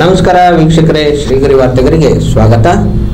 ನಮಸ್ಕಾರ ವೀಕ್ಷಕರೇ, ಶ್ರೀಗರಿ ವಾರ್ತೆಗರಿಗೆ ಸ್ವಾಗತ.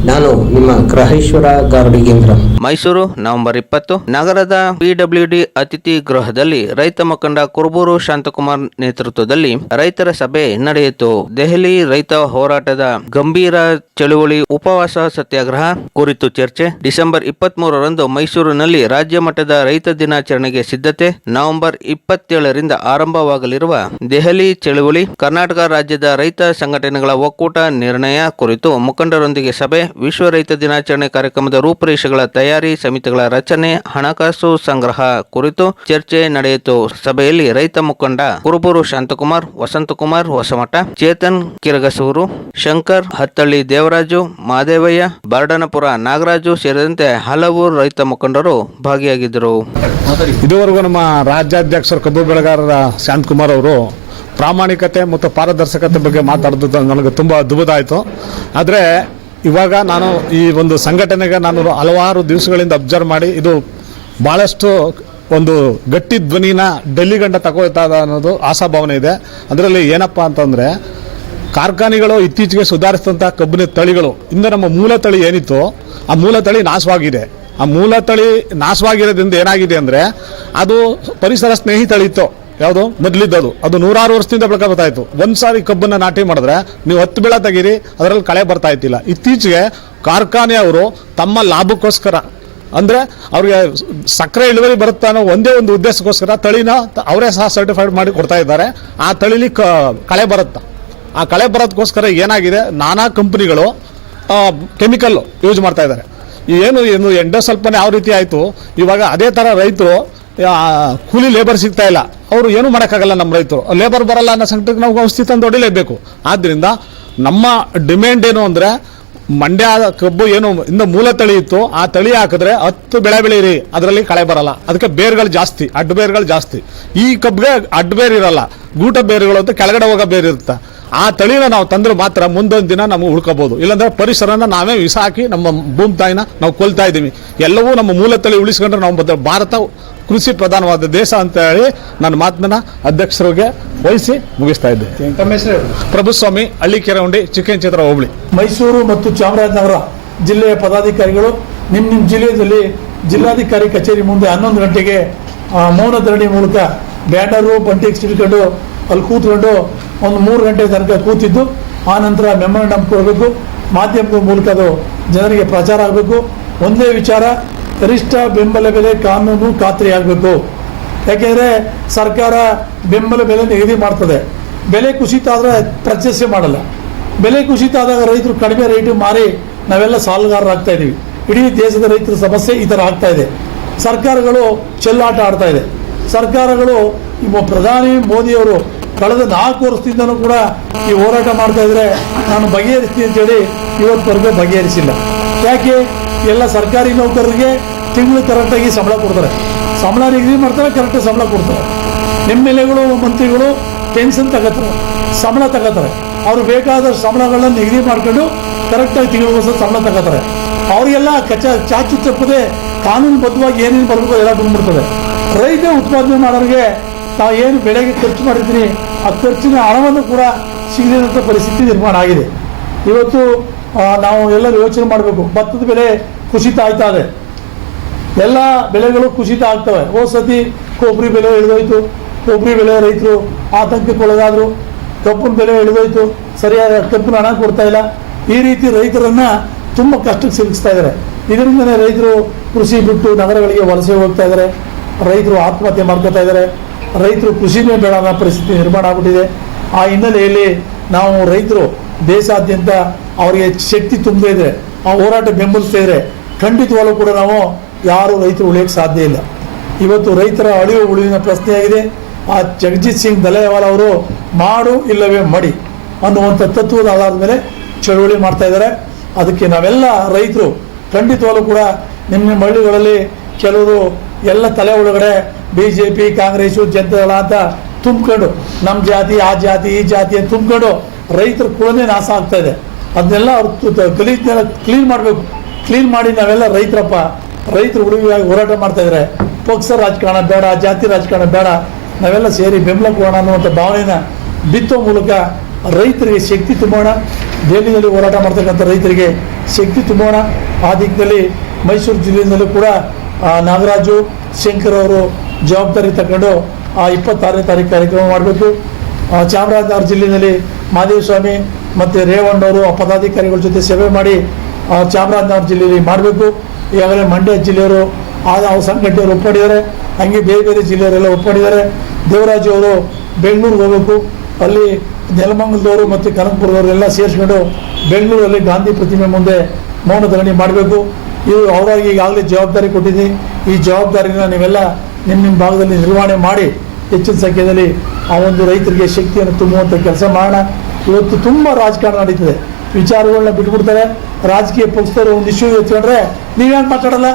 ನಾನು ನಿಮ್ಮ ಗ್ರಹೇಶ್ವರ ಗಾರ್ಡಿಗೇಂದ್ರ ಮೈಸೂರು, ನವೆಂಬರ್ ಇಪ್ಪತ್ತು, ನಗರದ ಪಿಡಬ್ಲ್ಯೂಡಿ ಅತಿಥಿ ಗೃಹದಲ್ಲಿ ರೈತ ಮುಖಂಡ ಕುರುಬೂರು ಶಾಂತಕುಮಾರ್ ನೇತೃತ್ವದಲ್ಲಿ ರೈತರ ಸಭೆ ನಡೆಯಿತು. ದೆಹಲಿ ರೈತ ಹೋರಾಟದ ಗಂಭೀರ ಚಳುವಳಿ ಉಪವಾಸ ಸತ್ಯಾಗ್ರಹ ಕುರಿತು ಚರ್ಚೆ. ಡಿಸೆಂಬರ್ ಇಪ್ಪತ್ತ್ ಮೂರರಂದು ಮೈಸೂರಿನಲ್ಲಿ ರಾಜ್ಯ ಮಟ್ಟದ ರೈತ ದಿನಾಚರಣೆಗೆ ಸಿದ್ಧತೆ. ನವೆಂಬರ್ ಇಪ್ಪತ್ತೇಳರಿಂದ ಆರಂಭವಾಗಲಿರುವ ದೆಹಲಿ ಚಳುವಳಿ ಕರ್ನಾಟಕ ರಾಜ್ಯದ ರೈತ ಸಂಘಟನೆಗಳ ಒಕ್ಕೂಟ ನಿರ್ಣಯ ಕುರಿತು ಮುಖಂಡರೊಂದಿಗೆ ಸಭೆ ವಿಶ್ವ ರೈತ ದಿನಾಚರಣೆ ಕಾರ್ಯಕ್ರಮದ ರೂಪುರೇಷೆಗಳ ತಯಾರಿ, ಸಮಿತಿಗಳ ರಚನೆ, ಹಣಕಾಸು ಸಂಗ್ರಹ ಕುರಿತು ಚರ್ಚೆ ನಡೆಯಿತು. ಸಭೆಯಲ್ಲಿ ರೈತ ಮುಖಂಡ ಕುರುಬೂರು ಶಾಂತಕುಮಾರ್, ವಸಂತಕುಮಾರ್, ಹೊಸಮಠ ಚೇತನ್ ಕಿರಗಸೂರು, ಶಂಕರ್ ಹತ್ತಳ್ಳಿ ದೇವರಾಜು, ಮಾದೇವಯ್ಯ, ಬರ್ಡನಪುರ ನಾಗರಾಜು ಸೇರಿದಂತೆ ಹಲವು ರೈತ ಮುಖಂಡರು ಭಾಗಿಯಾಗಿದ್ದರು. ಇದುವರೆಗೂ ನಮ್ಮ ರಾಜ್ಯಾಧ್ಯಕ್ಷರು ಕಬ್ಬು ಬೆಳೆಗಾರರ ಶಾಂತಕುಮಾರ್ ಅವರು ಪ್ರಾಮಾಣಿಕತೆ ಮತ್ತು ಪಾರದರ್ಶಕತೆ ಬಗ್ಗೆ ಮಾತಾಡಿದ್ದು ನನಗೆ ತುಂಬ ಆಯಿತು ಆದರೆ ಇವಾಗ ನಾನು ಈ ಒಂದು ಸಂಘಟನೆಗೆ ನಾನು ಹಲವಾರು ದಿವಸಗಳಿಂದ ಅಬ್ಸರ್ವ್ ಮಾಡಿ ಇದು ಭಾಳಷ್ಟು ಒಂದು ಗಟ್ಟಿ ಧ್ವನಿನ ಡೆಲ್ಲಿ ಗಂಡ ತಗೋತಾ ಅನ್ನೋದು ಆಶಾಭಾವನೆ ಇದೆ. ಅದರಲ್ಲಿ ಏನಪ್ಪ ಅಂತಂದರೆ ಕಾರ್ಖಾನೆಗಳು ಇತ್ತೀಚೆಗೆ ಸುಧಾರಿಸಿದಂಥ ಕಬ್ಬಿನ ತಳಿಗಳು, ಇಂದ ನಮ್ಮ ಮೂಲ ತಳಿ ಏನಿತ್ತು ಆ ಮೂಲ ತಳಿ ನಾಶವಾಗಿದೆ. ಆ ಮೂಲ ತಳಿ ನಾಶವಾಗಿರೋದ್ರಿಂದ ಏನಾಗಿದೆ ಅಂದರೆ ಅದು ಪರಿಸರ ಸ್ನೇಹಿ ತಳಿ ಇತ್ತು. ಯಾವುದು? ಮೊದಲಿದ್ದದು. ಅದು ನೂರಾರು ವರ್ಷದಿಂದ ಬೆಳಕ ಬರ್ತಾ ಇತ್ತು ಒಂದು ಸಾರಿ ಕಬ್ಬನ್ನ ನಾಟಿ ಮಾಡಿದ್ರೆ ನೀವು ಹತ್ತು ಬೆಳೆ ತೆಗೀರಿ, ಅದರಲ್ಲಿ ಕಳೆ ಬರ್ತಾ ಇತ್ತಿಲ್ಲ ಇತ್ತೀಚೆಗೆ ಕಾರ್ಖಾನೆಯವರು ತಮ್ಮ ಲಾಭಕ್ಕೋಸ್ಕರ, ಅಂದ್ರೆ ಅವ್ರಿಗೆ ಸಕ್ಕರೆ ಇಳುವರಿ ಬರುತ್ತೆ ಅನ್ನೋ ಒಂದೇ ಒಂದು ಉದ್ದೇಶಕ್ಕೋಸ್ಕರ ತಳಿನ ಅವರೇ ಸಹ ಸರ್ಟಿಫೈಡ್ ಮಾಡಿ ಕೊಡ್ತಾ ಇದ್ದಾರೆ. ಆ ತಳಿಲಿ ಕಳೆ ಬರುತ್ತೆ? ಆ ಕಳೆ ಬರೋದಕ್ಕೋಸ್ಕರ ಏನಾಗಿದೆ? ನಾನಾ ಕಂಪನಿಗಳು ಕೆಮಿಕಲ್ ಯೂಸ್ ಮಾಡ್ತಾ ಇದ್ದಾರೆ. ಏನು ಏನು, ಎಂಡೋ ಸ್ವಲ್ಪನೇ ಯಾವ ರೀತಿ ಆಯಿತು? ಇವಾಗ ಅದೇ ಥರ ರೈತರು ಕೂಲಿ ಲೇಬರ್ ಸಿಗ್ತಾ ಇಲ್ಲ. ಅವರು ಏನು ಮಾಡೋಕ್ಕಾಗಲ್ಲ ನಮ್ಮ ರೈತರು. ಲೇಬರ್ ಬರಲ್ಲ ಅನ್ನೋ ಸಂಕಟಕ್ಕೆ ನಾವು ಔಷಧಿ ತಂದು ಹೊಡಿಲೇಬೇಕು. ಆದ್ದರಿಂದ ನಮ್ಮ ಡಿಮ್ಯಾಂಡ್ ಏನು ಅಂದರೆ ಮಂಡ್ಯ ಕಬ್ಬು ಏನು ಇಂದ ಮೂಲ ತಳಿ ಇತ್ತು, ಆ ತಳಿ ಹಾಕಿದ್ರೆ ಹತ್ತು ಬೆಳೆ ಬೆಳೀರಿ ಅದರಲ್ಲಿ ಕಳೆ ಬರಲ್ಲ. ಅದಕ್ಕೆ ಬೇರ್ಗಳು ಜಾಸ್ತಿ ಅಡ್ಡ ಬೇರ್ಗಳು ಜಾಸ್ತಿ. ಈ ಕಬ್ಬಿಗೆ ಅಡ್ಡ ಬೇರ್ ಇರಲ್ಲ. ಗೂಟ ಬೇರುಗಳು ಅಂತ ಕೆಳಗಡೆ ಹೋಗೋ ಬೇರು ಇರುತ್ತೆ. ಆ ತಳಿನ ನಾವು ತಂದ್ರೆ ಮಾತ್ರ ಮುಂದೊಂದು ದಿನ ನಮಗೆ ಉಳ್ಕೋಬಹುದು ಇಲ್ಲಾಂದ್ರೆ ಪರಿಸರನ ನಾವೇ ವಿಷ ನಮ್ಮ ಭೂಮಿ ತಾಯಿನ ನಾವು ಕೊಲ್ತಾ ಇದ್ದೀವಿ. ಎಲ್ಲವೂ ನಮ್ಮ ಮೂಲ ತಳಿ ಉಳಿಸ್ಕೊಂಡ್ರೆ ನಾವು ಭಾರತ ಕೃಷಿ ಪ್ರಧಾನವಾದ ದೇಶ ಅಂತ ಹೇಳಿ ನನ್ನ ಮಾತನ್ನ ಅಧ್ಯಕ್ಷರಿಗೆ ವಹಿಸಿ ಮುಗಿಸ್ತಾ ಇದ್ದೆ. ಪ್ರಭುಸ್ವಾಮಿ, ಹಳ್ಳಿಕೆರೆ ಉಂಡಿ ಚಿಕ್ಕನ್ ಚಿತ್ರ ಹೋಬಳಿ. ಮೈಸೂರು ಮತ್ತು ಚಾಮರಾಜನಗರ ಜಿಲ್ಲೆಯ ಪದಾಧಿಕಾರಿಗಳು ನಿಮ್ಮ ನಿಮ್ಮ ಜಿಲ್ಲೆಯಲ್ಲಿ ಜಿಲ್ಲಾಧಿಕಾರಿ ಕಚೇರಿ ಮುಂದೆ ಹನ್ನೊಂದು ಗಂಟೆಗೆ ಮೌನ ಧರಣಿ ಮೂಲಕ ಬ್ಯಾನರು ಬಂಟಿ ಸಿಡ್ಕೊಂಡು ಅಲ್ಲಿ ಕೂತ್ಕೊಂಡು ಒಂದು ಮೂರು ಗಂಟೆ ತನಕ ಕೂತಿದ್ದು, ಆ ನಂತರ ಮೆಮೊರಂಡಮ್ ಕೊಡಬೇಕು. ಮಾಧ್ಯಮದ ಮೂಲಕ ಅದು ಜನರಿಗೆ ಪ್ರಚಾರ ಆಗಬೇಕು. ಒಂದೇ ವಿಚಾರ, ಗರಿಷ್ಠ ಬೆಂಬಲ ಬೆಲೆ ಕಾನೂನು ಖಾತ್ರಿಯಾಗಬೇಕು ಯಾಕೆಂದರೆ ಸರ್ಕಾರ ಬೆಂಬಲ ಬೆಲೆ ನಿಗದಿ ಮಾಡ್ತದೆ. ಬೆಲೆ ಕುಸಿತ ಆದರೆ ಪ್ರಚಸ್ಸೆ ಮಾಡಲ್ಲ. ಬೆಲೆ ಕುಸಿತ ಆದಾಗ ರೈತರು ಕಡಿಮೆ ರೇಟು ಮಾರಿ ನಾವೆಲ್ಲ ಸಾಲಗಾರರಾಗ್ತಾ ಇದ್ದೀವಿ ಇಡೀ ದೇಶದ ರೈತರ ಸಮಸ್ಯೆ ಈ ಥರ ಆಗ್ತಾ ಇದೆ. ಸರ್ಕಾರಗಳು ಚೆಲ್ಲಾಟ ಆಡ್ತಾ ಇದೆ. ಸರ್ಕಾರಗಳು ಈ ಪ್ರಧಾನಿ ಮೋದಿಯವರು ಕಳೆದ ನಾಲ್ಕು ವರ್ಷದಿಂದನೂ ಕೂಡ ಈ ಹೋರಾಟ ಮಾಡ್ತಾ ಇದ್ರೆ ನಾನು ಬಗೆಹರಿಸ್ತೀನಿ ಅಂತೇಳಿ ಇವತ್ತವರೆಗೂ ಬಗೆಹರಿಸಿಲ್ಲ. ಯಾಕೆ? ಎಲ್ಲ ಸರ್ಕಾರಿ ನೌಕರರಿಗೆ ತಿಂಗಳು ಕರೆಕ್ಟಾಗಿ ಸಂಬಳ ಕೊಡ್ತಾರೆ. ಸಂಬಳ ನಿಗದಿ ಮಾಡ್ತಾರೆ ಕರೆಕ್ಟಾಗಿ ಸಂಬಳ ಕೊಡ್ತಾರೆ. ಎಂ ಎಲ್ ಎಗಳು, ಮಂತ್ರಿಗಳು ಪೆನ್ಷನ್ ತಗೋತಾರೆ, ಸಂಬಳ ತಗೋತಾರೆ. ಅವ್ರು ಬೇಕಾದ ಸಂಬಳಗಳನ್ನ ನಿಗದಿ ಮಾಡ್ಕೊಂಡು ಕರೆಕ್ಟಾಗಿ ತಿಂಗಳಿಗೋಸ್ಕರ ಸಂಬಳ ತಗೋತಾರೆ. ಅವರಿಗೆಲ್ಲ ಕಚ ಚಾಚು ತಪ್ಪದೆ ಕಾನೂನುಬದ್ಧವಾಗಿ ಏನೇನು ಬರಬೇಕು ಎಲ್ಲ ಬಂದ್ಬಿಡ್ತದೆ. ರೈತ ಉತ್ಪಾದನೆ ಮಾಡೋರಿಗೆ ನಾವು ಏನು ಬೆಳೆಗೆ ಖರ್ಚು ಮಾಡಿದ್ರಿ, ಆ ಖರ್ಚಿನ ಹಣವನ್ನು ಕೂಡ ಸಿಗಲಿದಂಥ ಪರಿಸ್ಥಿತಿ ನಿರ್ಮಾಣ ಆಗಿದೆ. ಇವತ್ತು ನಾವು ಎಲ್ಲರೂ ಯೋಚನೆ ಮಾಡಬೇಕು, ಭತ್ತದ ಬೆಲೆ ಕುಸಿತ ಆಯ್ತಾ ಇದೆ. ಎಲ್ಲ ಬೆಳೆಗಳು ಕುಸಿತ ಆಗ್ತವೆ. ಸತಿ ಕೊಬ್ಬರಿ ಬೆಲೆ ಇಳಿದೋಯ್ತು. ಕೊಬ್ಬರಿ ಬೆಲೆ ರೈತರು ಆತಂಕಕ್ಕೆ ಒಳಗಾದರೂ. ಕಬ್ಬಿನ ಬೆಲೆ ಇಳಿದೋಯ್ತು. ಸರಿಯಾದ ಕಬ್ಬಿನ ಹಣ ಕೊಡ್ತಾ ಇಲ್ಲ. ಈ ರೀತಿ ರೈತರನ್ನ ತುಂಬ ಕಷ್ಟಕ್ಕೆ ಸಿಲುಕಿಸ್ತಾ ಇದ್ದಾರೆ. ಇದರಿಂದನೇ ರೈತರು ಕೃಷಿ ಬಿಟ್ಟು ನಗರಗಳಿಗೆ ವಲಸೆ ಹೋಗ್ತಾ ಇದ್ದಾರೆ. ರೈತರು ಆತ್ಮಹತ್ಯೆ ಮಾಡ್ಕೋತಾ ಇದ್ದಾರೆ. ರೈತರು ಕೃಷಿನೇ ಬೇಡ ಅನ್ನೋ ಪರಿಸ್ಥಿತಿ ನಿರ್ಮಾಣ ಆಗ್ಬಿಟ್ಟಿದೆ. ಆ ಹಿನ್ನೆಲೆಯಲ್ಲಿ ನಾವು ರೈತರು ದೇಶಾದ್ಯಂತ ಅವರಿಗೆ ಶಕ್ತಿ ತುಂಬದೇ ಇದ್ರೆ, ಆ ಹೋರಾಟ ಬೆಂಬಲಿಸ್ತಾ ಇದ್ರೆ, ಖಂಡಿತವಾಗ್ಲೂ ಕೂಡ ನಾವು ಯಾರು ರೈತರು ಉಳಿಯಕ್ಕೆ ಸಾಧ್ಯ ಇಲ್ಲ. ಇವತ್ತು ರೈತರ ಅಳಿವು ಉಳಿವಿನ ಪ್ರಶ್ನೆಯಾಗಿದೆ. ಆ ಜಗಜಿತ್ ಸಿಂಗ್ ದಲೇವಾಲ್ ಅವರು ಮಾಡು ಇಲ್ಲವೇ ಮಡಿ ಅನ್ನುವಂಥ ತತ್ವದ ಆಧಾರದ ಮೇಲೆ ಚಳುವಳಿ ಮಾಡ್ತಾ ಇದ್ದಾರೆ. ಅದಕ್ಕೆ ನಾವೆಲ್ಲ ರೈತರು ಖಂಡಿತವಾಗ್ಲೂ ಕೂಡ ನಿಮ್ಮ ನಿಮ್ಮ ಹಳ್ಳಿಗಳಲ್ಲಿ ಕೆಲವರು ಎಲ್ಲ ತಲೆ ಒಳಗಡೆ B J P Congress Janata Dal ಅಂತ ತುಂಬ್ಕೊಂಡು ನಮ್ಮ ಜಾತಿ, ಆ ಜಾತಿ, ಈ ಜಾತಿ ಅಂತ ತುಂಬ್ಕೊಂಡು ರೈತರ ಕುಳನೇ ನಾಶ ಆಗ್ತಾ ಇದೆ. ಅದನ್ನೆಲ್ಲ ಅವ್ರು ಗಲೀಜ್ನೆಲ್ಲ ಕ್ಲೀನ್ ಮಾಡಬೇಕು. ಕ್ಲೀನ್ ಮಾಡಿ ನಾವೆಲ್ಲ ರೈತರಪ್ಪ. ರೈತರು ಉಳಿವಿಗಾಗಿ ಹೋರಾಟ ಮಾಡ್ತಾ ಇದ್ರೆ. ಪಕ್ಷ ರಾಜಕಾರಣ ಬೇಡ, ಜಾತಿ ರಾಜಕಾರಣ ಬೇಡ. ನಾವೆಲ್ಲ ಸೇರಿ ಬೆಂಬಲ ಕೊಡೋಣ ಅನ್ನುವಂಥ ಭಾವನೆನ ಬಿತ್ತೋ ಮೂಲಕ ರೈತರಿಗೆ ಶಕ್ತಿ ತುಂಬೋಣ. ದೆಹಲಿಯಲ್ಲಿ ಹೋರಾಟ ಮಾಡ್ತಕ್ಕಂಥ ರೈತರಿಗೆ ಶಕ್ತಿ ತುಂಬೋಣ. ಆ ದಿಕ್ಕಿನಲ್ಲಿ ಮೈಸೂರು ಜಿಲ್ಲೆಯಿಂದಲೂ ಕೂಡ ನಾಗರಾಜು ಶಂಕರ್ ಅವರು ಜವಾಬ್ದಾರಿ ತಗೊಂಡು ಆ ಇಪ್ಪತ್ತಾರನೇ ತಾರೀಕು ಕಾರ್ಯಕ್ರಮ ಮಾಡಬೇಕು. ಚಾಮರಾಜನಗರ ಜಿಲ್ಲೆಯಲ್ಲಿ ಮಾದೇವಸ್ವಾಮಿ ಮತ್ತು ರೇವಣ್ಣವರು ಆ ಪದಾಧಿಕಾರಿಗಳ ಜೊತೆ ಸೇವೆ ಮಾಡಿ ಆ, ಚಾಮರಾಜನಗರ ಜಿಲ್ಲೆಯಲ್ಲಿ ಮಾಡಬೇಕು. ಈಗಾಗಲೇ ಮಂಡ್ಯ ಜಿಲ್ಲೆಯವರು ಆ ಆ ಸಂಘಟನೆಯವರು ಒಪ್ಕೊಂಡಿದ್ದಾರೆ. ಹಂಗೆ ಬೇರೆ ಬೇರೆ ಜಿಲ್ಲೆಯವರೆಲ್ಲ ಒಪ್ಕೊಂಡಿದ್ದಾರೆ. ದೇವರಾಜು ಅವರು ಬೆಂಗಳೂರಿಗೆ ಹೋಗಬೇಕು. ಅಲ್ಲಿ ನೆಲಮಂಗಲದವರು ಮತ್ತು ಕನಕಪುರದವರು ಎಲ್ಲ ಸೇರಿಸ್ಕೊಂಡು ಬೆಂಗಳೂರಲ್ಲಿ ಗಾಂಧಿ ಪ್ರತಿಮೆ ಮುಂದೆ ಮೌನ ಧರಣಿ ಮಾಡಬೇಕು. ಇದು ಅವ್ರವ್ರಿಗೆ ಈಗಾಗಲೇ ಜವಾಬ್ದಾರಿ ಕೊಟ್ಟಿದ್ದೀನಿ. ಈ ಜವಾಬ್ದಾರಿನ ನೀವೆಲ್ಲ ನಿಮ್ಮ ನಿಮ್ಮ ಭಾಗದಲ್ಲಿ ನಿರ್ವಹಣೆ ಮಾಡಿ, ಹೆಚ್ಚಿನ ಸಂಖ್ಯೆಯಲ್ಲಿ ಆ ಒಂದು ರೈತರಿಗೆ ಶಕ್ತಿಯನ್ನು ತುಂಬುವಂಥ ಕೆಲಸ ಮಾಡೋಣ. ಇವತ್ತು ತುಂಬ ರಾಜಕಾರಣ ನಡೀತದೆ. ವಿಚಾರಗಳನ್ನ ಬಿಟ್ಬಿಡ್ತಾರೆ. ರಾಜಕೀಯ ಪಕ್ಷದವರು ಒಂದು ಇಶ್ಯೂ ಎತ್ಕೊಂಡ್ರೆ ನೀವ್ಯಾಕೆ ಮಾತಾಡಲ್ಲ?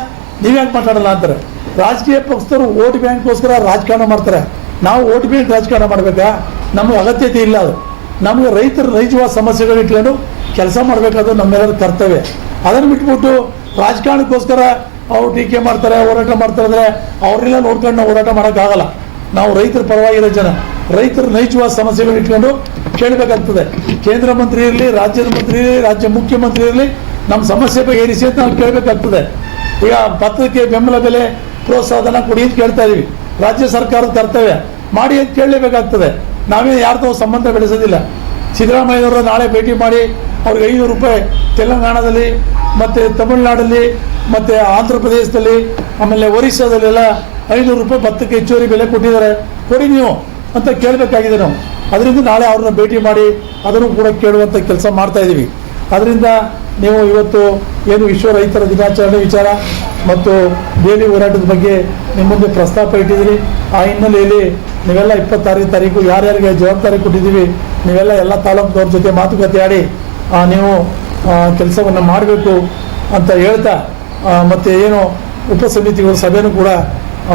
ನೀವ್ಯಾಕೆ ಮಾತಾಡಲ್ಲ ಅಂತಾರೆ. ರಾಜಕೀಯ ಪಕ್ಷದವರು ಓಟ್ ಬ್ಯಾಂಕ್ಗೋಸ್ಕರ ರಾಜಕಾರಣ ಮಾಡ್ತಾರೆ. ನಾವು ಓಟ್ ಬ್ಯಾಂಕ್ ರಾಜಕಾರಣ ಮಾಡಬೇಕಾ? ನಮಗೆ ಅಗತ್ಯತೆ ಇಲ್ಲ ಅದು. ನಮಗೆ ರೈತರ ನೈಜವಾದ ಸಮಸ್ಯೆಗಳು ಇಟ್ಕೊಂಡು ಕೆಲಸ ಮಾಡಬೇಕಾದ್ರು ನಮ್ಮೆಲ್ಲರ ಕರ್ತವ್ಯ. ಅದನ್ನು ಬಿಟ್ಬಿಟ್ಟು ರಾಜಕಾರಣಕ್ಕೋಸ್ಕರ ಅವ್ರು ಟೀಕೆ ಮಾಡ್ತಾರೆ, ಹೋರಾಟ ಮಾಡ್ತಾರೆ ಅಂದರೆ ಅವ್ರನ್ನೆಲ್ಲ ನೋಡ್ಕೊಂಡು ನಾವು ಹೋರಾಟ ಮಾಡೋಕ್ಕಾಗಲ್ಲ. ನಾವು ರೈತರ ಪರವಾಗಿರೋ ಜನ. ರೈತರು ನೈಜವಾದ ಸಮಸ್ಯೆಗಳು ಇಟ್ಕೊಂಡು ಕೇಳಬೇಕಾಗ್ತದೆ. ಕೇಂದ್ರ ಮಂತ್ರಿ ಇರಲಿ, ರಾಜ್ಯದ ಮಂತ್ರಿ ಇರಲಿ, ರಾಜ್ಯ ಮುಖ್ಯಮಂತ್ರಿ ಇರಲಿ, ನಮ್ಮ ಸಮಸ್ಯೆ ಬಗೆಹರಿಸಿ ಅಂತ ನಾವು ಕೇಳಬೇಕಾಗ್ತದೆ. ಈಗ ಭತ್ತಕ್ಕೆ ಬೆಂಬಲ ಬೆಲೆ, ಪ್ರೋತ್ಸಾಹನ ಕೊಡಿ ಅಂತ ಕೇಳ್ತಾ ಇದೀವಿ. ರಾಜ್ಯ ಸರ್ಕಾರದ ಕರ್ತವ್ಯ. ಮಾಡಿ ಅಂತ ಕೇಳಲೇಬೇಕಾಗ್ತದೆ. ನಾವೇನು ಯಾರ್ದೋ ಸಂಬಂಧ ಬೆಳೆಸೋದಿಲ್ಲ. ಸಿದ್ದರಾಮಯ್ಯನವರು ನಾಳೆ ಭೇಟಿ ಮಾಡಿ ಅವ್ರಿಗೆ ಐನೂರು ರೂಪಾಯಿ ತೆಲಂಗಾಣದಲ್ಲಿ ಮತ್ತು ತಮಿಳುನಾಡಲ್ಲಿ, ಮತ್ತು ಆಂಧ್ರ ಪ್ರದೇಶದಲ್ಲಿ ಆಮೇಲೆ ಒರಿಸ್ಸಾದಲ್ಲೆಲ್ಲ ಐನೂರು ರೂಪಾಯಿ ಭತ್ತಕ್ಕೆ ಹೆಚ್ಚುವರಿ ಬೆಲೆ ಕೊಟ್ಟಿದ್ದಾರೆ. ಕೊಡಿ ನೀವು ಅಂತ ಕೇಳಬೇಕಾಗಿದೆ ನಾವು. ಅದರಿಂದ ನಾಳೆ ಅವ್ರನ್ನ ಭೇಟಿ ಮಾಡಿ ಅದನ್ನು ಕೂಡ ಕೇಳುವಂಥ ಕೆಲಸ ಮಾಡ್ತಾ ಇದ್ದೀವಿ. ಅದರಿಂದ ನೀವು ಇವತ್ತು ಏನು ವಿಶ್ವ ರೈತರ ದಿನಾಚರಣೆ ವಿಚಾರ ಮತ್ತು ಬೇಲಿ ಹೋರಾಟದ ಬಗ್ಗೆ ನಿಮ್ಮ ಮುಂದೆ ಪ್ರಸ್ತಾಪ ಇಟ್ಟಿದ್ದೀರಿ. ಆ ಹಿನ್ನೆಲೆಯಲ್ಲಿ ನೀವೆಲ್ಲ ಇಪ್ಪತ್ತಾರನೇ ತಾರೀಕು ಯಾರ್ಯಾರಿಗೆ ಜವಾಬ್ದಾರಿ ಕೊಟ್ಟಿದ್ದೀವಿ, ನೀವೆಲ್ಲ ಎಲ್ಲ ತಾಲೂಕಿನವ್ರ ಜೊತೆ ಮಾತುಕತೆ ಆಡಿ ನೀವು ಕೆಲಸವನ್ನು ಮಾಡಬೇಕು ಅಂತ ಹೇಳ್ತಾ ಮತ್ತು ಏನು ಉಪ ಸಮಿತಿಗಳ ಸಭೆನೂ ಕೂಡ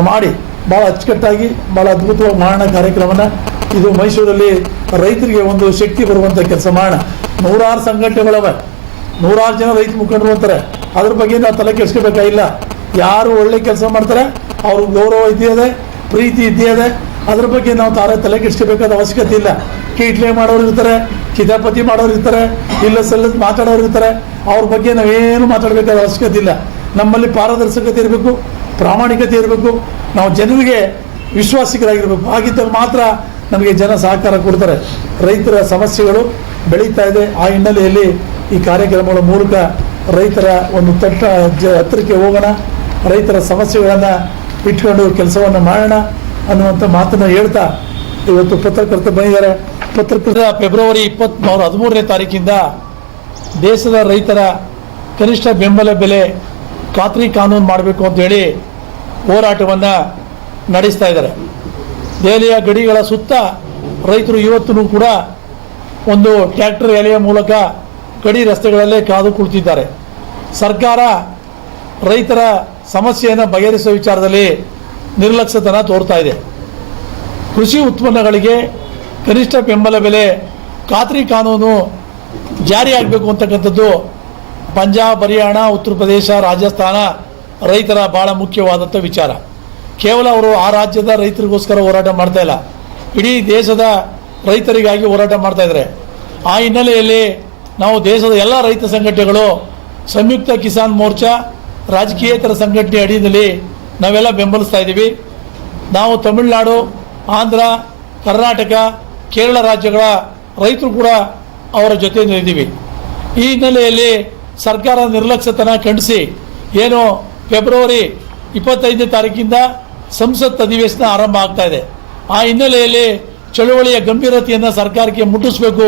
ಮಾಡಿ. ಭಾಳ ಅಚ್ಚುಕಟ್ಟಾಗಿ ಭಾಳ ಅದ್ಭುತವಾಗಿ ಮಾಡೋಣ ಕಾರ್ಯಕ್ರಮನ ಇದು ಮೈಸೂರಲ್ಲಿ ರೈತರಿಗೆ ಒಂದು ಶಕ್ತಿ ಬರುವಂಥ ಕೆಲಸ ಮಾಡೋಣ ನೂರಾರು ಸಂಘಟನೆಗಳವ. ನೂರಾರು ಜನ ರೈತ ಮುಖಂಡರು ಅಂತಾರೆ. ಅದ್ರ ಬಗ್ಗೆ ನಾವು ತಲೆ ಕೆಡಿಸ್ಕೋಬೇಕಾಗಿಲ್ಲ ಯಾರು ಒಳ್ಳೆ ಕೆಲಸ ಮಾಡ್ತಾರೆ, ಅವ್ರಿಗೆ ಗೌರವ ಇದೆಯದೆ ಪ್ರೀತಿ ಇದೆಯದೆ ಅದ್ರ ಬಗ್ಗೆ ನಾವು ತಾರೆ ತಲೆ ಕೆಡಿಸ್ಕೋಬೇಕಾದ ಅವಶ್ಯಕತೆ ಇಲ್ಲ. ಕೀಟ್ಲೆ ಮಾಡೋರು ಇರ್ತಾರೆ ಕಿತಾಪತಿ ಮಾಡೋರು ಇರ್ತಾರೆ, ಇಲ್ಲ ಸಲ್ಲದ ಮಾತಾಡೋರು ಇರ್ತಾರೆ. ಅವ್ರ ಬಗ್ಗೆ ನಾವೇನು ಮಾತಾಡಬೇಕಾದ ಅವಶ್ಯಕತೆ ಇಲ್ಲ. ನಮ್ಮಲ್ಲಿ ಪಾರದರ್ಶಕತೆ ಇರಬೇಕು, ಪ್ರಾಮಾಣಿಕತೆ ಇರಬೇಕು, ನಾವು ಜನರಿಗೆ ವಿಶ್ವಾಸಿಕರಾಗಿರಬೇಕು ಆಗಿದ್ದಾಗ ಮಾತ್ರ ನಮಗೆ ಜನ ಸಹಕಾರ ಕೊಡ್ತಾರೆ. ರೈತರ ಸಮಸ್ಯೆಗಳು ಬೆಳೀತಾ ಇದೆ. ಆ ಹಿನ್ನೆಲೆಯಲ್ಲಿ ಈ ಕಾರ್ಯಕ್ರಮಗಳ ಮೂಲಕ ರೈತರ ಒಂದು ತಟ್ಟ ಜ ಹತ್ತಿರಕ್ಕೆ ಹೋಗೋಣ. ರೈತರ ಸಮಸ್ಯೆಗಳನ್ನು ಇಟ್ಕೊಂಡು ಕೆಲಸವನ್ನು ಮಾಡೋಣ ಅನ್ನುವಂಥ ಮಾತನ್ನು ಹೇಳ್ತಾ ಇವತ್ತು ಪತ್ರಕರ್ತರು ಬಂದಿದ್ದಾರೆ. ಪತ್ರಕರ್ತ ಫೆಬ್ರವರಿ ಇಪ್ಪತ್ತ್ ಹದಿಮೂರನೇ ತಾರೀಕಿಂದ ದೇಶದ ರೈತರ ಕನಿಷ್ಠ ಬೆಂಬಲ ಬೆಲೆ ಖಾತ್ರಿ ಕಾನೂನು ಮಾಡಬೇಕು ಅಂತೇಳಿ ಹೋರಾಟವನ್ನು ನಡೆಸ್ತಾ ಇದ್ದಾರೆ. ದೆಹಲಿಯ ಗಡಿಗಳ ಸುತ್ತ ರೈತರು ಇವತ್ತೂ ಕೂಡ ಒಂದು ಟ್ರ್ಯಾಕ್ಟರ್ ಎಲೆಯ ಮೂಲಕ ಗಡಿ ರಸ್ತೆಗಳಲ್ಲೇ ಕಾದು ಕುಳಿತಿದ್ದಾರೆ. ಸರ್ಕಾರ ರೈತರ ಸಮಸ್ಯೆಯನ್ನು ಬಗೆಹರಿಸುವ ವಿಚಾರದಲ್ಲಿ ನಿರ್ಲಕ್ಷ್ಯತನ ತೋರ್ತಾ ಇದೆ. ಕೃಷಿ ಉತ್ಪನ್ನಗಳಿಗೆ ಕನಿಷ್ಠ ಬೆಂಬಲ ಬೆಲೆ ಖಾತ್ರಿ ಕಾನೂನು ಜಾರಿಯಾಗಬೇಕು ಅಂತಕ್ಕಂಥದ್ದು ಪಂಜಾಬ್, ಹರಿಯಾಣ, ಉತ್ತರ ಪ್ರದೇಶ, ರಾಜಸ್ಥಾನ ರೈತರ ಭಾಳ ಮುಖ್ಯವಾದಂಥ ವಿಚಾರ. ಕೇವಲ ಅವರು ಆ ರಾಜ್ಯದ ರೈತರಿಗೋಸ್ಕರ ಹೋರಾಟ ಮಾಡ್ತಾ ಇಲ್ಲ. ಇಡೀ ದೇಶದ ರೈತರಿಗಾಗಿ ಹೋರಾಟ ಮಾಡ್ತಾ ಇದ್ದಾರೆ. ಆ ಹಿನ್ನೆಲೆಯಲ್ಲಿ ನಾವು ದೇಶದ ಎಲ್ಲ ರೈತ ಸಂಘಟನೆಗಳು, ಸಂಯುಕ್ತ ಕಿಸಾನ್ ಮೋರ್ಚಾ, ರಾಜಕೀಯೇತರ ಸಂಘಟನೆ ಅಡಿಯಲ್ಲಿ ನಾವೆಲ್ಲ ಬೆಂಬಲಿಸ್ತಾ ಇದ್ದೀವಿ. ನಾವು ತಮಿಳುನಾಡು, ಆಂಧ್ರ, ಕರ್ನಾಟಕ ಕೇರಳ ರಾಜ್ಯಗಳ ರೈತರು ಕೂಡ ಅವರ ಜೊತೆ ಇದ್ದೀವಿ. ಈ ಹಿನ್ನೆಲೆಯಲ್ಲಿ ಸರ್ಕಾರ ನಿರ್ಲಕ್ಷ್ಯತನ ಖಂಡಿಸಿ ಏನು ಫೆಬ್ರವರಿ ಇಪ್ಪತ್ತೈದನೇ ತಾರೀಕಿಂದ ಸಂಸತ್ ಅಧಿವೇಶನ ಆರಂಭ ಆಗ್ತಾ ಇದೆ. ಆ ಹಿನ್ನೆಲೆಯಲ್ಲಿ ಚಳುವಳಿಯ ಗಂಭೀರತೆಯನ್ನು ಸರ್ಕಾರಕ್ಕೆ ಮುಟ್ಟಿಸಬೇಕು,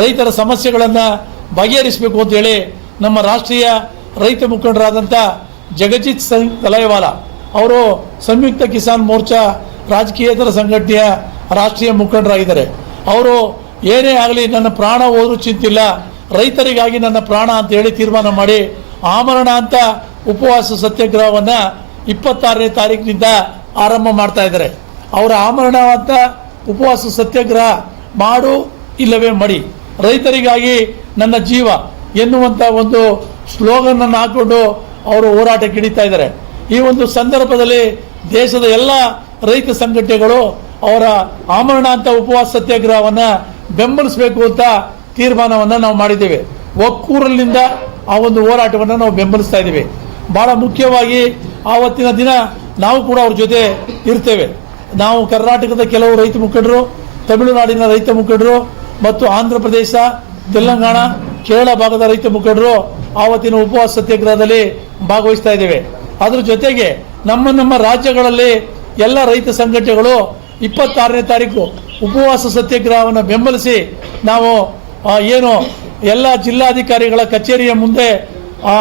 ರೈತರ ಸಮಸ್ಯೆಗಳನ್ನು ಬಗೆಹರಿಸಬೇಕು ಅಂತೇಳಿ ನಮ್ಮ ರಾಷ್ಟ್ರೀಯ ರೈತ ಮುಖಂಡರಾದಂಥ ಜಗಜಿತ್ ಸಿಂಗ್ ತಲೈವಾಲ ಅವರು ಸಂಯುಕ್ತ ಕಿಸಾನ್ ಮೋರ್ಚಾ ರಾಜಕೀಯೇತರ ಸಂಘಟನೆಯ ರಾಷ್ಟ್ರೀಯ ಮುಖಂಡರಾಗಿದ್ದಾರೆ. ಅವರು ಏನೇ ಆಗಲಿ ನನ್ನ ಪ್ರಾಣ ಹೋದರೂ ಚಿಂತಿಲ್ಲ. ರೈತರಿಗಾಗಿ ನನ್ನ ಪ್ರಾಣ ಅಂತ ಹೇಳಿ ತೀರ್ಮಾನ ಮಾಡಿ ಆಮರಣ ಅಂತ ಉಪವಾಸ ಸತ್ಯಾಗ್ರಹವನ್ನು ಇಪ್ಪತ್ತಾರನೇ ತಾರೀಕಿನಿಂದ ಆರಂಭ ಮಾಡ್ತಾ ಇದ್ದಾರೆ. ಅವರ ಆಮರಣ ಅಂತ ಉಪವಾಸ ಸತ್ಯಾಗ್ರಹ ಮಾಡು ಇಲ್ಲವೇ ಮಡಿ. ರೈತರಿಗಾಗಿ ನನ್ನ ಜೀವ ಎನ್ನುವಂಥ ಒಂದು ಸ್ಲೋಗನ್ ಅನ್ನು ಹಾಕೊಂಡು ಅವರು ಹೋರಾಟಕ್ಕೆ ಇದ್ದಾರೆ. ಈ ಒಂದು ಸಂದರ್ಭದಲ್ಲಿ ದೇಶದ ಎಲ್ಲ ರೈತ ಸಂಘಟನೆಗಳು ಅವರ ಆಮರಣಾಂತ ಉಪವಾಸ ಸತ್ಯಾಗ್ರಹವನ್ನ ಬೆಂಬಲಿಸಬೇಕು ಅಂತ ತೀರ್ಮಾನವನ್ನ ನಾವು ಮಾಡಿದ್ದೇವೆ. ಒಕ್ಕೂರಲ್ಲಿಂದ ಆ ಒಂದು ಹೋರಾಟವನ್ನು ನಾವು ಬೆಂಬಲಿಸ್ತಾ ಇದ್ದೇವೆ. ಬಹಳ ಮುಖ್ಯವಾಗಿ ಆವತ್ತಿನ ದಿನ ನಾವು ಕೂಡ ಅವ್ರ ಜೊತೆ ಇರ್ತೇವೆ. ನಾವು ಕರ್ನಾಟಕದ ಕೆಲವು ರೈತ ಮುಖಂಡರು, ತಮಿಳುನಾಡಿನ ರೈತ ಮುಖಂಡರು ಮತ್ತು ಆಂಧ್ರ ಪ್ರದೇಶ, ತೆಲಂಗಾಣ, ಕೇರಳ ಭಾಗದ ರೈತ ಮುಖಂಡರು ಆವತ್ತಿನ ಉಪವಾಸ ಸತ್ಯಾಗ್ರಹದಲ್ಲಿ ಭಾಗವಹಿಸ್ತಾ ಇದ್ದೇವೆ. ಅದರ ಜೊತೆಗೆ ನಮ್ಮ ನಮ್ಮ ರಾಜ್ಯಗಳಲ್ಲಿ ಎಲ್ಲ ರೈತ ಸಂಘಟನೆಗಳು ಇಪ್ಪತ್ತಾರನೇ ತಾರೀಕು ಉಪವಾಸ ಸತ್ಯಾಗ್ರಹವನ್ನು ಬೆಂಬಲಿಸಿ ನಾವು ಏನು ಎಲ್ಲ ಜಿಲ್ಲಾಧಿಕಾರಿಗಳ ಕಚೇರಿಯ ಮುಂದೆ ಆ,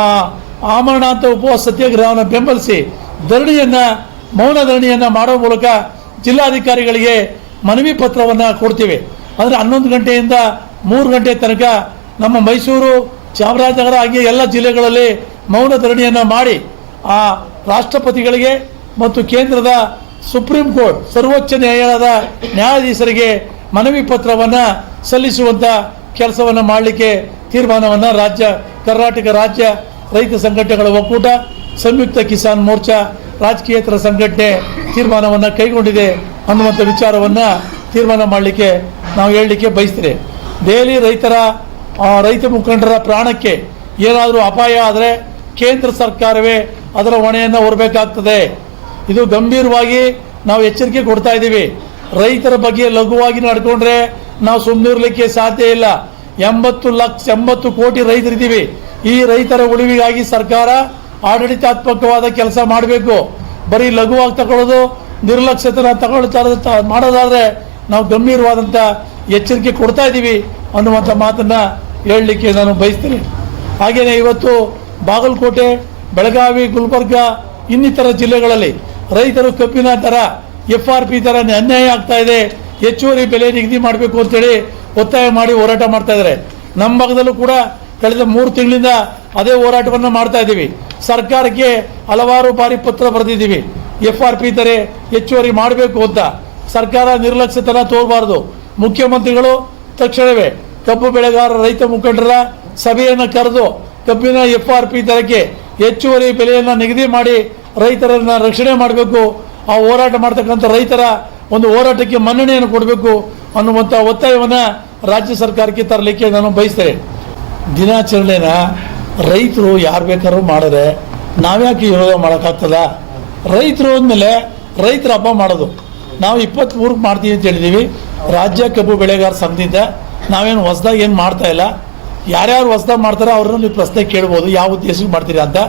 ಆಮರಣಾಂತ ಉಪವಾಸ ಸತ್ಯಾಗ್ರಹವನ್ನು ಬೆಂಬಲಿಸಿ ಧರಣಿಯನ್ನು ಮೌನ ಧರಣಿಯನ್ನು ಮಾಡೋ ಮೂಲಕ ಜಿಲ್ಲಾಧಿಕಾರಿಗಳಿಗೆ ಮನವಿ ಪತ್ರವನ್ನು ಕೊಡ್ತೀವಿ. ಅಂದರೆ ಹನ್ನೊಂದು ಗಂಟೆಯಿಂದ ಮೂರು ಗಂಟೆ ತನಕ ನಮ್ಮ ಮೈಸೂರು ಚಾಮರಾಜನಗರ ಹಾಗೆ ಎಲ್ಲ ಜಿಲ್ಲೆಗಳಲ್ಲಿ ಮೌನ ಧರಣಿಯನ್ನು ಮಾಡಿ ಆ ರಾಷ್ಟ್ರಪತಿಗಳಿಗೆ ಮತ್ತು ಕೇಂದ್ರದ ಸುಪ್ರೀಂ ಕೋರ್ಟ್ ಸರ್ವೋಚ್ಚ ನ್ಯಾಯಾಲಯದ ನ್ಯಾಯಾಧೀಶರಿಗೆ ಮನವಿ ಪತ್ರವನ್ನು ಸಲ್ಲಿಸುವಂತ ಕೆಲಸವನ್ನು ಮಾಡಲಿಕ್ಕೆ ತೀರ್ಮಾನವನ್ನು ರಾಜ್ಯ, ಕರ್ನಾಟಕ ರಾಜ್ಯ ರೈತ ಸಂಘಟನೆಗಳ ಒಕ್ಕೂಟ, ಸಂಯುಕ್ತ ಕಿಸಾನ್ ಮೋರ್ಚಾ, ರಾಜಕೀಯೇತರ ಸಂಘಟನೆ ತೀರ್ಮಾನವನ್ನು ಕೈಗೊಂಡಿದೆ ಅನ್ನುವಂಥ ವಿಚಾರವನ್ನು ತೀರ್ಮಾನ ಮಾಡಲಿಕ್ಕೆ ನಾವು ಹೇಳಲಿಕ್ಕೆ ಬಯಸ್ತೇವೆ ದೆಹಲಿ ರೈತರ ರೈತ ಮುಖಂಡರ ಪ್ರಾಣಕ್ಕೆ ಏನಾದರೂ ಅಪಾಯ ಆದರೆ ಕೇಂದ್ರ ಸರ್ಕಾರವೇ ಅದರ ಹೊಣೆಯನ್ನು ಹೊರಬೇಕಾಗ್ತದೆ. ಇದು ಗಂಭೀರವಾಗಿ ನಾವು ಎಚ್ಚರಿಕೆ ಕೊಡ್ತಾ ಇದ್ದೀವಿ. ರೈತರ ಬಗ್ಗೆ ಲಘುವಾಗಿ ನಡ್ಕೊಂಡ್ರೆ ನಾವು ಸುಮ್ಮನಿರ್ಲಿಕ್ಕೆ ಸಾಧ್ಯ ಇಲ್ಲ. ಎಂಬತ್ತು ಲಕ್ಷ, ಎಂಬತ್ತು ಕೋಟಿ ರೈತರಿದ್ದೀವಿ. ಈ ರೈತರ ಉಳಿವಿಗಾಗಿ ಸರ್ಕಾರ ಆಡಳಿತಾತ್ಮಕವಾದ ಕೆಲಸ ಮಾಡಬೇಕು. ಬರೀ ಲಘುವಾಗಿ ತಗೊಳ್ಳೋದು, ನಿರ್ಲಕ್ಷ್ಯತನ ತಗೊಳ್ತಾ ಮಾಡೋದಾದ್ರೆ ನಾವು ಗಂಭೀರವಾದಂಥ ಎಚ್ಚರಿಕೆ ಕೊಡ್ತಾ ಇದ್ದೀವಿ ಅನ್ನುವಂಥ ಮಾತನ್ನ ಹೇಳಲಿಕ್ಕೆ ನಾನು ಬಯಸ್ತೀನಿ. ಹಾಗೆಯೇ ಇವತ್ತು ಬಾಗಲಕೋಟೆ, ಬೆಳಗಾವಿ, ಗುಲ್ಬರ್ಗ ಇನ್ನಿತರ ಜಿಲ್ಲೆಗಳಲ್ಲಿ ರೈತರು ಕಬ್ಬಿನ ದರ ಎಫ್ ಆರ್ ಪಿ ದರ ಅನ್ಯಾಯ ಆಗ್ತಾ ಇದೆ. ಹೆಚ್ಚುವರಿ ಬೆಲೆ ನಿಗದಿ ಮಾಡಬೇಕು ಅಂತೇಳಿ ಒತ್ತಾಯ ಮಾಡಿ ಹೋರಾಟ ಮಾಡ್ತಾ ಇದ್ದಾರೆ. ನಮ್ಮ ಭಾಗದಲ್ಲೂ ಕೂಡ ಕಳೆದ ಮೂರು ತಿಂಗಳಿಂದ ಅದೇ ಹೋರಾಟವನ್ನು ಮಾಡ್ತಾ ಇದ್ದೀವಿ. ಸರ್ಕಾರಕ್ಕೆ ಹಲವಾರು ಬಾರಿ ಪತ್ರ ಬರೆದಿದ್ದೀವಿ. ಎಫ್ ಆರ್ ಪಿ ದರ ಹೆಚ್ಚುವರಿ ಮಾಡಬೇಕು ಅಂತ. ಸರ್ಕಾರ ನಿರ್ಲಕ್ಷ್ಯತನ ತೋರಬಾರದು. ಮುಖ್ಯಮಂತ್ರಿಗಳು ತಕ್ಷಣವೇ ಕಬ್ಬು ಬೆಳೆಗಾರ ರೈತ ಮುಖಂಡರ ಸಭೆಯನ್ನು ಕರೆದು ಕಬ್ಬಿನ ಎಫ್ ಆರ್ ಪಿ ದರಕ್ಕೆ ಹೆಚ್ಚುವರಿ ಬೆಲೆಯನ್ನು ನಿಗದಿ ಮಾಡಿ ರೈತರನ್ನ ರಕ್ಷಣೆ ಮಾಡಬೇಕು, ಆ ಹೋರಾಟ ಮಾಡ್ತಕ್ಕಂಥ ರೈತರ ಒಂದು ಹೋರಾಟಕ್ಕೆ ಮನ್ನಣೆಯನ್ನು ಕೊಡಬೇಕು ಅನ್ನುವಂಥ ಒತ್ತಾಯವನ್ನು ರಾಜ್ಯ ಸರ್ಕಾರಕ್ಕೆ ತರಲಿಕ್ಕೆ ನಾನು ಬಯಸ್ತೇನೆ. ದಿನಾಚರಣೆನ ರೈತರು ಯಾರು ಬೇಕಾದ್ರೂ ಮಾಡಿದ್ರೆ ನಾವ್ಯಾಕೆ ವಿರೋಧ ಮಾಡೋಕ್ಕಾಗ್ತದ? ರೈತರು ಅಂದಮೇಲೆ ರೈತರ ಹಬ್ಬ ಮಾಡೋದು. ನಾವು ಇಪ್ಪತ್ತ್ಮೂರಕ್ಕೆ ಮಾಡ್ತೀವಿ ಅಂತ ಹೇಳಿದ್ದೀವಿ ರಾಜ್ಯ ಕಬ್ಬು ಬೆಳೆಗಾರ ಸಂಘದಿಂದ ನಾವೇನು ಹೊಸದಾಗಿ ಏನು ಮಾಡ್ತಾ ಇಲ್ಲ. ಯಾರ್ಯಾರು ಹೊಸದಾಗಿ ಮಾಡ್ತಾರೋ ಅವ್ರನ್ನ ನೀವು ಪ್ರಶ್ನೆ ಕೇಳ್ಬೋದು, ಯಾವ ಉದ್ದೇಶಕ್ಕೆ ಮಾಡ್ತೀರಾ ಅಂತ.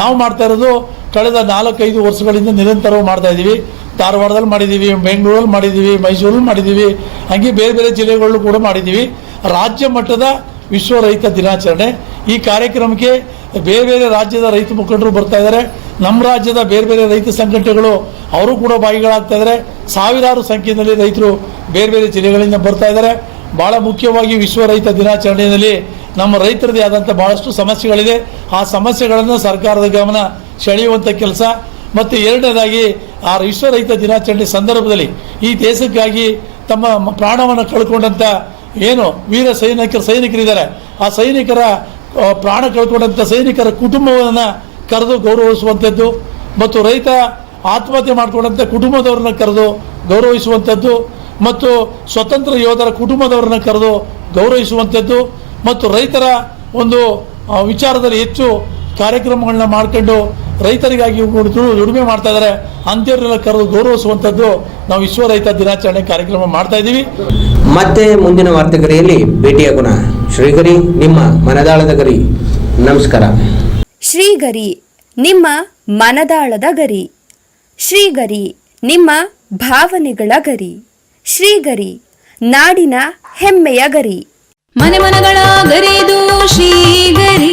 ನಾವು ಮಾಡ್ತಾ ಇರೋದು ಕಳೆದ ನಾಲ್ಕೈದು ವರ್ಷಗಳಿಂದ ನಿರಂತರವಾಗಿ ಮಾಡ್ತಾ ಇದ್ದೀವಿ ಧಾರವಾಡದಲ್ಲಿ ಮಾಡಿದ್ದೀವಿ ಬೆಂಗಳೂರಲ್ಲಿ ಮಾಡಿದ್ದೀವಿ ಮೈಸೂರಲ್ಲಿ ಮಾಡಿದ್ದೀವಿ ಹಂಗೆ ಬೇರೆ ಬೇರೆ ಜಿಲ್ಲೆಗಳಲ್ಲೂ ಕೂಡ ಮಾಡಿದ್ದೀವಿ ರಾಜ್ಯ ಮಟ್ಟದ ವಿಶ್ವ ರೈತ ದಿನಾಚರಣೆ. ಈ ಕಾರ್ಯಕ್ರಮಕ್ಕೆ ಬೇರೆ ಬೇರೆ ರಾಜ್ಯದ ರೈತ ಮುಖಂಡರು ಬರ್ತಾ ಇದ್ದಾರೆ. ನಮ್ಮ ರಾಜ್ಯದ ಬೇರೆ ಬೇರೆ ರೈತ ಸಂಘಟನೆಗಳು ಅವರು ಕೂಡ ಭಾಗಿಗಳಾಗ್ತಾ ಇದ್ದಾರೆ. ಸಾವಿರಾರು ಸಂಖ್ಯೆಯಲ್ಲಿ ರೈತರು ಬೇರೆ ಬೇರೆ ಜಿಲ್ಲೆಗಳಿಂದ ಬರ್ತಾ ಇದ್ದಾರೆ. ಬಹಳ ಮುಖ್ಯವಾಗಿ ವಿಶ್ವ ರೈತ ದಿನಾಚರಣೆಯಲ್ಲಿ ನಮ್ಮ ರೈತರದೇ ಆದಂಥ ಬಹಳಷ್ಟು ಸಮಸ್ಯೆಗಳಿದೆ. ಆ ಸಮಸ್ಯೆಗಳನ್ನು ಸರ್ಕಾರದ ಗಮನ ಸೆಳೆಯುವಂಥ ಕೆಲಸ. ಮತ್ತು ಎರಡನೇದಾಗಿ, ಆ ವಿಶ್ವ ರೈತ ದಿನಾಚರಣೆ ಸಂದರ್ಭದಲ್ಲಿ ಈ ದೇಶಕ್ಕಾಗಿ ತಮ್ಮ ಪ್ರಾಣವನ್ನು ಕಳ್ಕೊಂಡಂಥ ಏನು ವೀರ ಸೈನಿಕರ ಸೈನಿಕರಿದ್ದಾರೆ. ಆ ಸೈನಿಕರ ಪ್ರಾಣ ಕಳ್ಕೊಂಡಂಥ ಸೈನಿಕರ ಕುಟುಂಬವನ್ನು ಕರೆದು ಗೌರವಿಸುವಂಥದ್ದು ಮತ್ತು ರೈತ ಆತ್ಮಹತ್ಯೆ ಮಾಡಿಕೊಂಡಂಥ ಕುಟುಂಬದವ್ರನ್ನ ಕರೆದು ಗೌರವಿಸುವಂಥದ್ದು ಮತ್ತು ಸ್ವತಂತ್ರ ಯೋಧರ ಕುಟುಂಬದವರನ್ನ ಕರೆದು ಗೌರವಿಸುವಂಥದ್ದು ಮತ್ತು ರೈತರ ಒಂದು ವಿಚಾರದಲ್ಲಿ ಹೆಚ್ಚು ಕಾರ್ಯಕ್ರಮಗಳನ್ನ ಮಾಡ್ಕೊಂಡು ರೈತರಿಗಾಗಿ ದುಡಿಮೆ ಮಾಡ್ತಾ ಇದ್ದಾರೆ ಅಂಥವ್ರನ್ನೆಲ್ಲ ಕರೆದು ಗೌರವಿಸುವಂಥದ್ದು ನಾವು ವಿಶ್ವ ರೈತ ದಿನಾಚರಣೆ ಕಾರ್ಯಕ್ರಮ ಮಾಡ್ತಾ ಇದ್ದೀವಿ. ಮತ್ತೆ ಮುಂದಿನ ವಾರ್ತೆಗರಿಯಲ್ಲಿ ಭೇಟಿಯಾಗೋಣ. ಶ್ರೀಗರಿ ನಿಮ್ಮ ಮನದಾಳದ ಗರಿ. ನಮಸ್ಕಾರ. ಶ್ರೀಗರಿ ನಿಮ್ಮ ಮನದಾಳದ ಗರಿ. ಶ್ರೀಗರಿ ನಿಮ್ಮ ಭಾವನೆಗಳ ಗರಿ. ಶ್ರೀಗರಿ ನಾಡಿನ ಹೆಮ್ಮೆಯ ಗರಿ. ಮನೆ ಮನಗಳ ಗರಿದು ಶ್ರೀಗರಿ.